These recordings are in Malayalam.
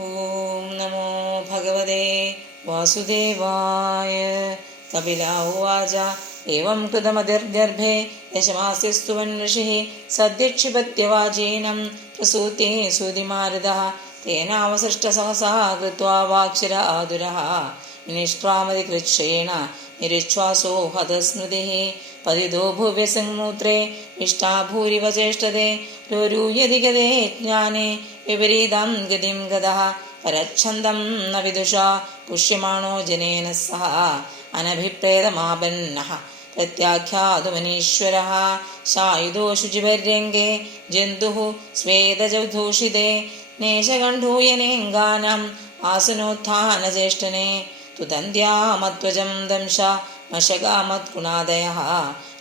ഓം നമോ ഭഗവതേ വാസുദേവായ. കപില ഉവാച ഏവം കൃതമതിർഗർഭേ ദശമാസ്യസ്തു വൻഋഷിഃ സദ്യക്ഷിപത്യവാചീനം പ്രസൂത്യേ സൂതിമാരുതഃ തേനാവസൃഷ്ടസഹസാ കൃത്വാ വാക്ഷര ആതുരഃ നിഷ്ക്രാമതികൃച്ഛേണ നിരുച്ഛ്വാസോ ഹതസ്മൃതിഃ പതിതോ ഭുവ്യസംമൂത്രേ ഇഷ്ടാ ഭൂരിവ ചേഷ്ടതേ രോരൂയധിഗതേ ജ്ഞാനേ വിപരീതാം ഗതിം ഗതഃ പരച്ഛന്തം ന വിദുഷാ പുഷ്യമാണോ ജനേന സഹ അനഭിപ്രേതമാപന്നഃ പ്രത്യാഖ്യാതുമനീശ്വരഃ ശായുധോ ശുചിപര്യംഗേ ജന്തുഃ സ്വേദജൗധൂഷിതേ നേശകണ്ഠൂയനേങ്കാനം ആസനോത്ഥാനചേഷ്ടനെ തുദന്ത്യാമത്വജം ദംശ മശകാമത്കുണാദയഃ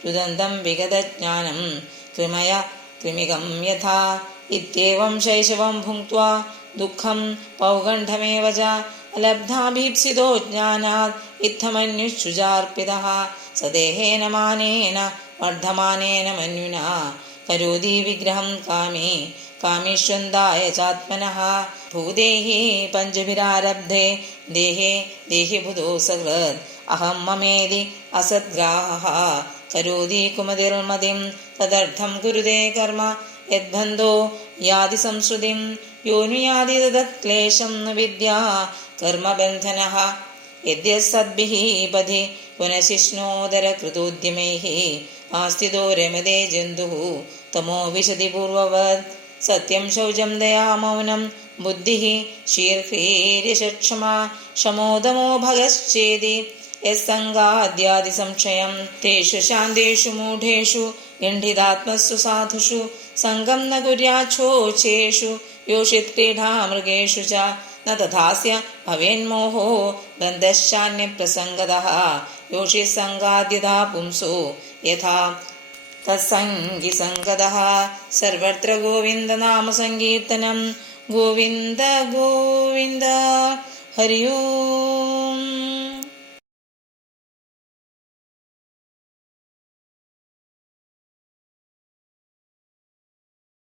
രുദന്തം വിഗതജ്ഞാനം കൃമയ കൃമികം യഥാ ഇത്യേവം ശൈശവം ഭുങ്ക്ത്വാ ദുഃഖം പൗഗണ്ഡമേവ ച അലബ്ധാഭീപ്സിതോ ജ്ഞാനാത് ഇത്തമന്യുശുചാർപ്പിതഃ സദേഹേന മാനേന വർദ്ധമാനേന മന്യുനാ കരോതി വിഗ്രഹം കാമേ കാമേഷ്വന്തായ ചാത്മനഃ ഭൂദേഹി പഞ്ചഭിരാരബ്ധേ ദേഹേ ദേഹിബുധോ സകൃത് അഹം മമേതി അസദ്ഗ്രാഹഃ കരോതി കുമതിർമതിം തദർത്ഥം കുരുതേ കർമ്മ യദ്ബന്ധോ യാതി സംശ്രുതിം യോനുയാതി തദക്ലേശം ന വിദ്യാ കർമ്മബന്ധനഃ യദ്യസദ്ഭിഃ പഥി പുനഃശിഷ്ണോദരകൃതോദ്യമൈഃ ആസ്ഥിതോ രമതേ ജന്തുഃ തമോ വിശതി പൂർവവത് സത്യം ശൗചം ദയാ മൗനം ബുദ്ധിഃ ശീർഷീര്യക്ഷമാ ശമോദമോ ഭഗശ്ചേതി യസ്സംഗാദ്യാദി സംശയം തേഷു ശാന്തേഷു മൂഢേഷു ഗണ്ഡിതാത്മസു സാധുഷു സംഗം ന കുര്യാച്ഛോചേഷു യോഷിത് ക്രീഡാമൃഗേഷു ച ന തഥാസ്യ ഭവേന്മോഹോ ബന്ധശ്ചാന്യപ്രസംഗതഃ യോഷിസംഗാദ്യഥാ പുംസോ യഥാ തത്സംഗി സംഗതഃ സർവത്ര ഗോവിന്ദനാമ സങ്കീർത്തനം ഗോവിന്ദ ഗോവിന്ദ ഹരി ഓം.